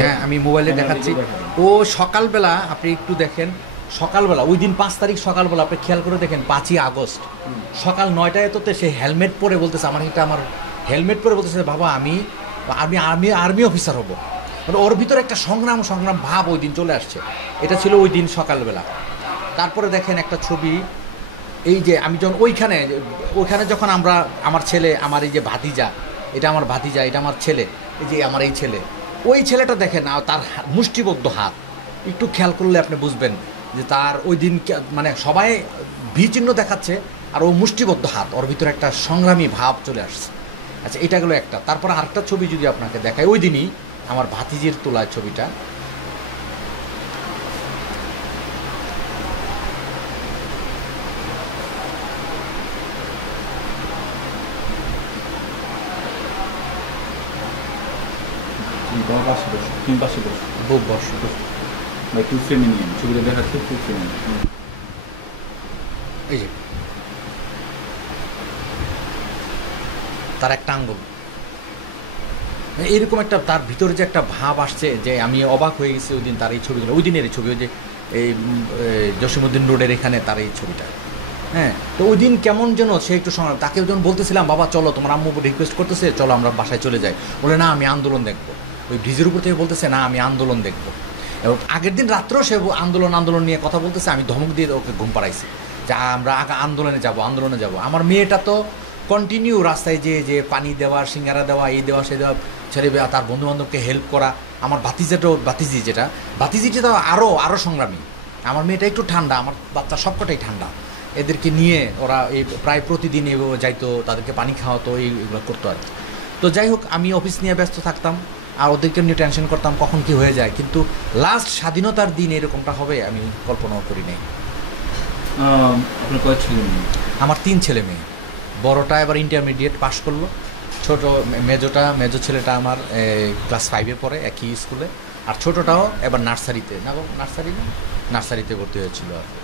হ্যাঁ, আমি মোবাইলে দেখাচ্ছি। ও সকালবেলা আপনি একটু দেখেন, সকালবেলা ওই দিন 5 তারিখ সকালবেলা আপনি খেয়াল করে দেখেন, 5ই আগস্ট সকাল 9টায় এততে সে হেলমেট পরে বলতেছে, আমার হেলমেট পরে বলতেছে, বাবা আমি আমি আর্মি আর্মি অফিসার হব। মানে ওর ভিতরে একটা সংগ্রাম সংগ্রাম ভাব ওই দিন চলে আসছে। এটা ছিল ওই দিন সকালবেলা। তারপরে দেখেন একটা ছবি, এই যে আমি যখন ওইখানে যখন আমরা, আমার ছেলে, আমার এই যে ভাতিজা, এটা আমার ভাতিজা, এটা আমার ছেলে, এই যে আমার এই ছেলে, ওই ছেলেটা দেখেন তার মুষ্টিবদ্ধ হাত, একটু খেয়াল করলে আপনি বুঝবেন যে তার ওই দিন মানে সবাই ভি চিহ্ন দেখাচ্ছে আর ও মুষ্টিবদ্ধ হাত, ওর ভিতরে একটা সংগ্রামী ভাব চলে আসছে। আচ্ছা, এটা গেলো একটা। তারপর আরেকটা ছবি যদি আপনাকে দেখায়, ওই দিনই আমার ভাতিজির তোলায় ছবিটা। খুব বর্ষ টু ফেমিনিয়ান ছবিটা দেখাচ্ছে, টু ফেমিনিয়ান। এই যে তার একটা আঙ্গুল, এরকম একটা তার ভিতরে যে একটা ভাব আসছে, যে আমি অবাক হয়ে গেছি ওই দিন তার এই ছবিগুলো, ওই দিনের এই ছবি, ওই যে এই জসীমউদ্দিন রোডের এখানে তার এই ছবিটা। হ্যাঁ, তো ওই দিন কেমন যেন সে একটু তাকে যখন বলতেছিলাম, বাবা চলো, তোমার আম্মু রিকোয়েস্ট করতেছে, চলো আমরা বাসায় চলে যাই, বলে না আমি আন্দোলন দেখবো। ওই ব্রিজের উপর থেকে বলতেছে, না আমি আন্দোলন দেখবো। এবং আগের দিন রাত্রেও সে আন্দোলন নিয়ে কথা বলতেছে, আমি ধমক দিয়ে ওকে ঘুম পাড়াইছি যে আমরা আন্দোলনে যাব। আমার মেয়েটা তো কন্টিনিউ রাস্তায় যে পানি দেওয়া, সিঙ্গারা দেওয়া, এই দেওয়া সে দেওয়া, ছেলে তার বন্ধুবান্ধবকে হেল্প করা। আমার ভাতিজিটা তো আরও সংগ্রামী। আমার মেয়েটা একটু ঠান্ডা, আমার বাচ্চা সবকটাই ঠান্ডা। এদেরকে নিয়ে ওরা এই প্রায় প্রতিদিন এভাবে যাইতো, তাদেরকে পানি খাওয়াতো, এইগুলো করতো আর কি। তো যাই হোক, আমি অফিস নিয়ে ব্যস্ত থাকতাম আর ওদেরকে নিয়ে টেনশন করতাম কখন কি হয়ে যায়, কিন্তু লাস্ট স্বাধীনতার দিন এরকমটা হবে আমি কল্পনাও করি নাই। আপনার কয় ছেলে মেয়ে? আমার 3 ছেলে মেয়ে। বড়টা এবার ইন্টারমিডিয়েট পাশ করলো, ছোট মেজো ছেলেটা আমার ক্লাস 5-এ পড়ে একই স্কুলে, আর ছোটটাও এবার নার্সারিতে ভর্তি হয়েছিল আর কি।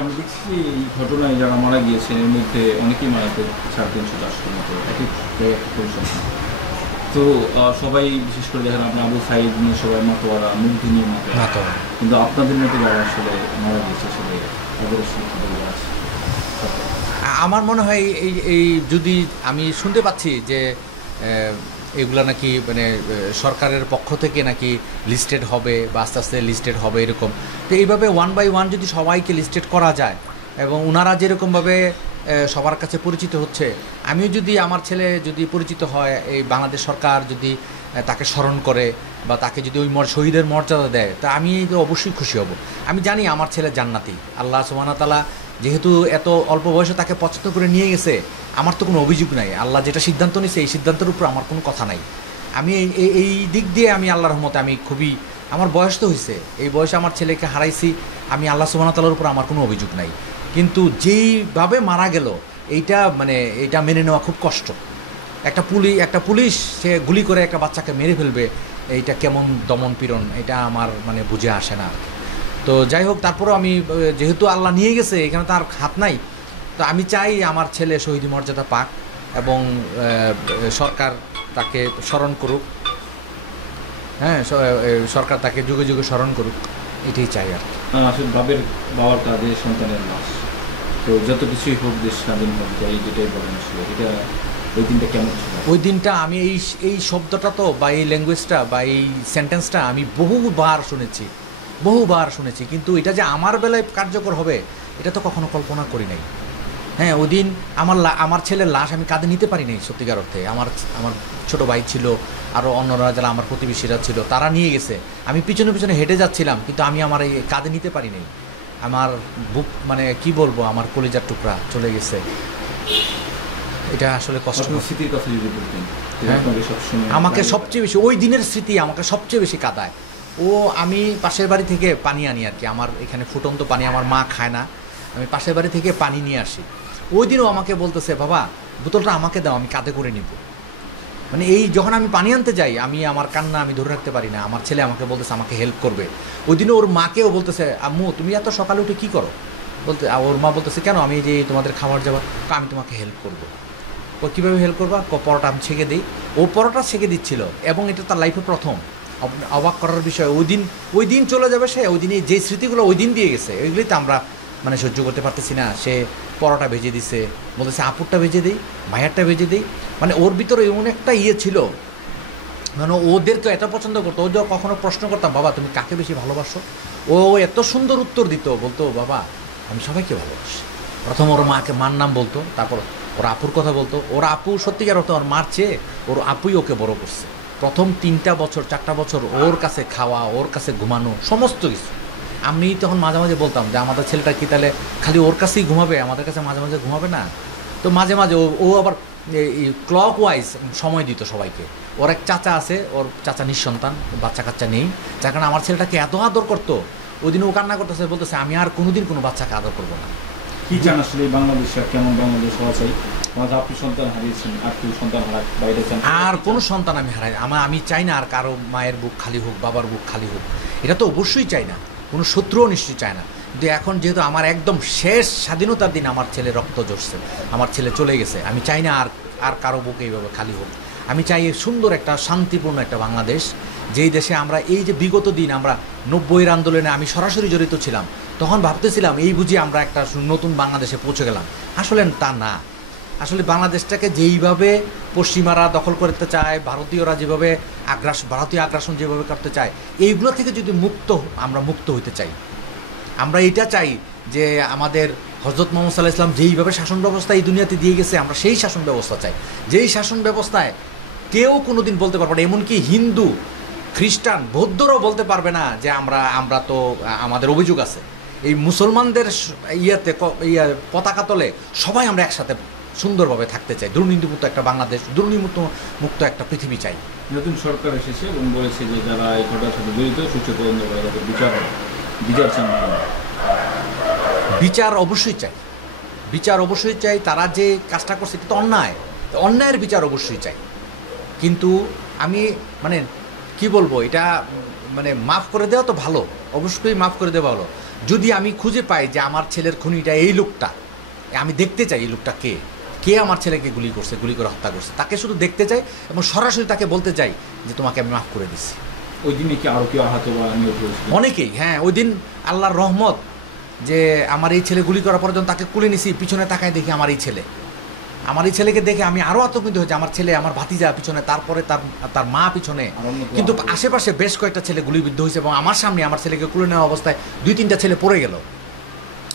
আমরা দেখছি যে এই ঘটনায় যারা মারা গিয়েছেন এর মধ্যে অনেকেই মারা গেছে 350-400 মতো, এক এক জায়গায় একটা পরিসংখ্যান। তো সবাই বিশেষ করে দেখেন আপনি আবু সাইদ নিয়ে সবাই মাতোয়ারা, মুগ্ধি নিয়ে মাতোয়ারা, কিন্তু আপনাদের মতো যারা আসলে মারা গিয়েছে আসলে তাদের আসলে কী বলবো আছে? আমার মনে হয় এই যদি আমি শুনতে পাচ্ছি যে এগুলা নাকি মানে সরকারের পক্ষ থেকে নাকি লিস্টেড হবে বা আস্তে আস্তে লিস্টেড হবে এরকম। তো এইভাবে 1 বাই 1 যদি সবাইকে লিস্টেড করা যায় এবং ওনারা যেরকমভাবে সবার কাছে পরিচিত হচ্ছে, আমিও যদি, আমার ছেলে যদি পরিচিত হয়, এই বাংলাদেশ সরকার যদি তাকে স্মরণ করে বা তাকে যদি ওই শহীদের মর্যাদা দেয়, তা আমি তো অবশ্যই খুশি হব। আমি জানি আমার ছেলে জান্নাতি, আল্লাহ সুবহানাহু ওয়া তাআলা যেহেতু এত অল্প বয়সে তাকে পছন্দ করে নিয়ে গেছে, আমার তো কোনো অভিযোগ নাই। আল্লাহ যেটা সিদ্ধান্ত নিয়েছে এই সিদ্ধান্তের উপর আমার কোনো কথা নাই। আমি এই দিক দিয়ে আমি আল্লাহর রহমতে আমি খুবই, আমার বয়স তো হয়েছে, এই বয়সে আমার ছেলেকে হারাইছি, আমি আল্লাহ সুবহানাহু ওয়া তাআলার উপর আমার কোনো অভিযোগ নাই। কিন্তু যেইভাবে মারা গেল এইটা মেনে নেওয়া খুব কষ্ট। একটা পুলিশ সে গুলি করে একটা বাচ্চাকে মেরে ফেলবে, এইটা কেমন দমন পীড়ন, এটা আমার বুঝে আসে না। তো যাই হোক, তারপরেও আমি, যেহেতু আল্লাহ নিয়ে গেছে, এখানে তার হাত নাই, তো আমি চাই আমার ছেলে শহীদি মর্যাদা পাক এবং সরকার তাকে স্মরণ করুক। হ্যাঁ, সরকার তাকে যুগে যুগে স্মরণ করুক, এটাই চাই আর কি। আসলে বাবার কাজে সন্তানের লাশ, তো যত কিছুই হোক, দেশ স্বাধীন হোক, এই যেটাই বলেন আসলে এটা ওই দিনটা কেমন ছিল? ওই দিনটা আমি এই শব্দটা তো বা এই ল্যাঙ্গুয়েজটা বা এই সেন্টেন্সটা আমি বহুবার শুনেছি, কিন্তু এটা যে আমার বেলায় কার্যকর হবে এটা তো কখনো কল্পনা করি নাই। হ্যাঁ, ওই দিন আমার ছেলের লাশ আমি কাঁধে নিতে পারি নাই সত্যিকার অর্থে। আমার ছোটো ভাই ছিল, আরও অন্যরা যারা আমার প্রতিবেশীরা ছিল, তারা নিয়ে গেছে, আমি পিছনে পিছনে হেঁটে যাচ্ছিলাম, কিন্তু আমি আমার এই কাঁধে নিতে পারি নাই। আমার বুক কি বলবো, আমার কলিজার টুকরা চলে গেছে। এটা আসলে কষ্ট। স্মৃতির কথা যদি বলতেন, আমাকে সবচেয়ে বেশি ওই দিনের স্মৃতি আমাকে সবচেয়ে বেশি কাঁদায়। আমি পাশের বাড়ি থেকে পানি আনি আর কি, আমার এখানে ফুটন্ত পানি আমার মা খায় না, আমি পাশের বাড়ি থেকে পানি নিয়ে আসি। ওই দিনও আমাকে বলতেছে, বাবা বোতলটা আমাকে দাও, আমি কাঁধে করে নিব। এই যখন আমি পানি আনতে যাই, আমার কান্না আমি ধরে রাখতে পারি না। আমার ছেলে আমাকে বলতেছে আমাকে হেল্প করবে। ওই দিনও ওর মাকেও বলতেছে, আম্মু তুমি এত সকালে উঠে কী করো? ওর মা বলতেছে, কেন? আমি যে তোমাদের খাবার যাবার, আমি তোমাকে হেল্প করবো। ও কীভাবে হেল্প করবা? পরোটা আমি ছেঁকে দিই। ও পরোটা ছেঁকে দিচ্ছিল এবং এটা তার লাইফে প্রথম। অবাক করার বিষয় ওই দিন চলে যাবে সে, ওই দিনে যে স্মৃতিগুলো ওই দিন দিয়ে গেছে ওইগুলি তো আমরা মানে সহ্য করতে পারতেছি না। সে পরোটা ভেজে দিছে, বলতেছে আপুরটা ভেজে দিই, ভাইয়ারটা ভেজে দিই, মানে ওর ভিতরে এমন একটা ছিল, মানে ওদেরকে এত পছন্দ করতো। ও যখন কখনো প্রশ্ন করতাম বাবা তুমি কাকে বেশি ভালোবাসো, ও এত সুন্দর উত্তর দিত, বলতো বাবা আমি সবাইকে ভালোবাসি। প্রথম ওর মাকে মার নাম বলতো, তারপর ওর আপুর কথা বলতো। ওর আপু সত্যিকার অর্থে ওর মার চেয়ে ওর আপুই ওকে বড় করছে। প্রথম 3টা বছর 4টা বছর ওর কাছে খাওয়া, ওর কাছে ঘুমানো, সমস্ত কিছু। আমি তখন মাঝে মাঝে বলতাম যে আমাদের ছেলেটা কি তাহলে খালি ওর কাছেই ঘুমাবে, আমাদের কাছে মাঝে মাঝে ঘুমাবে না? তো মাঝে মাঝে ও আবার ক্লক ওয়াইজ সময় দিত সবাইকে। ওর এক চাচা আছে, ওর চাচা নিঃসন্তান, বাচ্চা কাচ্চা নেই, যার কারণে আমার ছেলেটাকে এত আদর করতো। ওই দিন ও কান্না করতেছে, বলতেছে আমি আর কোনোদিন কোনো বাচ্চাকে আদর করবো না। কি চান আসলে বাংলাদেশে, কেমন বাংলাদেশ হওয়া চাই? আপনি সন্তান হারিয়েছেন, আর কেউ সন্তান হারাক বাইরে চান? আর কোনো সন্তান আমি হারাই, আমি চাই না আর কারো মায়ের বুক খালি হোক, বাবার বুক খালি হোক, এটা তো অবশ্যই চাই না, কোনো শত্রুও নিশ্চয়ই চায় না। কিন্তু এখন যেহেতু আমার একদম শেষ স্বাধীনতার দিন আমার ছেলে রক্ত ঝরছে, আমার ছেলে চলে গেছে, আমি চাই না আর কারো বুক এইভাবে খালি হোক। আমি চাই সুন্দর একটা শান্তিপূর্ণ একটা বাংলাদেশ, যেই দেশে আমরা এই যে বিগত দিন আমরা 90-এর আন্দোলনে আমি সরাসরি জড়িত ছিলাম, তখন ভাবতেছিলাম এই বুঝি আমরা একটা নতুন বাংলাদেশে পৌঁছে গেলাম। আসলে তা না। আসলে বাংলাদেশটাকে যেইভাবে পশ্চিমারা দখল করতে চায়, ভারতীয়রা যেভাবে ভারতীয় আগ্রাসন যেভাবে করতে চায়, এইগুলো থেকে যদি আমরা মুক্ত হইতে চাই, আমরা এটা চাই যে আমাদের হযরত মুহাম্মদ সাল্লাল্লাহু আলাইহি ওয়াসাল্লাম যেইভাবে শাসন ব্যবস্থা এই দুনিয়াতে দিয়ে গেছে, আমরা সেই শাসন ব্যবস্থা চাই, যেই শাসন ব্যবস্থায় কেউ কোনোদিন বলতে পারবে না, এমনকি হিন্দু, খ্রিস্টান, বৌদ্ধরাও বলতে পারবে না যে আমরা তো আমাদের অভিযোগ আছে। এই মুসলমানদের পতাকা তলে সবাই আমরা একসাথে সুন্দরভাবে থাকতে চাই। দুর্নীতিমুক্ত একটা বাংলাদেশ, দুর্নীতিমুক্ত একটা পৃথিবী চাই। নতুন সরকার এসেছে এবং বলেছে যে যারা এই ঘটনার সাথে জড়িত সুষ্ঠু তদন্ত করে তাদের বিচার হবে। বিচার চান না? বিচার অবশ্যই চাই, বিচার অবশ্যই চাই। তারা যে কাজটা করছে এটা তো অন্যায়, অন্যায়ের বিচার অবশ্যই চাই। কিন্তু আমি মানে কি বলবো, এটা মানে মাফ করে দেওয়া তো ভালো, অবশ্যই মাফ করে দেওয়া ভালো। যদি আমি খুঁজে পাই যে আমার ছেলের খুনিটা এই লোকটা, আমি দেখতে চাই এই লোকটা কে আমার ছেলেকে গুলি করে হত্যা করছে, তাকে শুধু দেখতে চাই এবং সরাসরি তাকে বলতে চাই যে তোমাকে আমি মাফ করে দিচ্ছি। ওই দিনে কি আরও কেউ আহত বা নিহত হয়েছিল? অনেকেই, হ্যাঁ। ওই দিন আল্লাহর রহমত যে আমার এই ছেলে গুলি করা পর্যন্ত তাকে কুলে নিছি, পিছনে তাকায় দেখি আমার এই ছেলেকে দেখে আমি আরও আতঙ্কিত হয়েছি। আমার ছেলে, আমার ভাতিজা পিছনে, তারপরে তার মা পিছনে, কিন্তু আশেপাশে বেশ কয়েকটা ছেলে গুলিবিদ্ধ হয়েছে এবং আমার সামনে আমার ছেলেকে কুলে নেওয়া অবস্থায় 2-3টা ছেলে পড়ে গেল,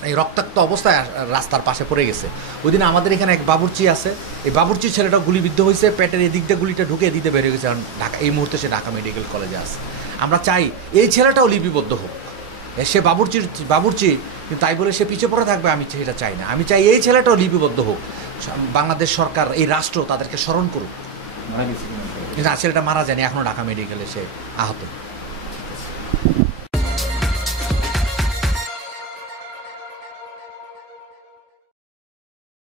এই রক্তাক্ত অবস্থায় রাস্তার পাশে পড়ে গেছে। ওই দিন আমাদের এখানে এক বাবুর্চি আছে, এই বাবুর্চি ছেলেটা গুলিবিদ্ধ হয়েছে, পেটের এদিক দিয়ে গুলিটা ঢুকে এদিকে বের হয়ে গেছে। ঢাকা এই মুহূর্তে সে ঢাকা মেডিকেল কলেজে আছে। আমরা চাই এই ছেলেটাও লিপিবদ্ধ হোক। সে বাবুর্চি কিন্তু তাই বলে সে পিছিয়ে পড়ে থাকবে, আমি সেটা চাই না। আমি চাই এই ছেলেটাও লিপিবদ্ধ হোক, বাংলাদেশ সরকার, এই রাষ্ট্র তাদেরকে স্মরণ করুক। মারা গেছে? কিন্তু ছেলেটা মারা যায়নি, এখনও ঢাকা মেডিকেলে সে আহত।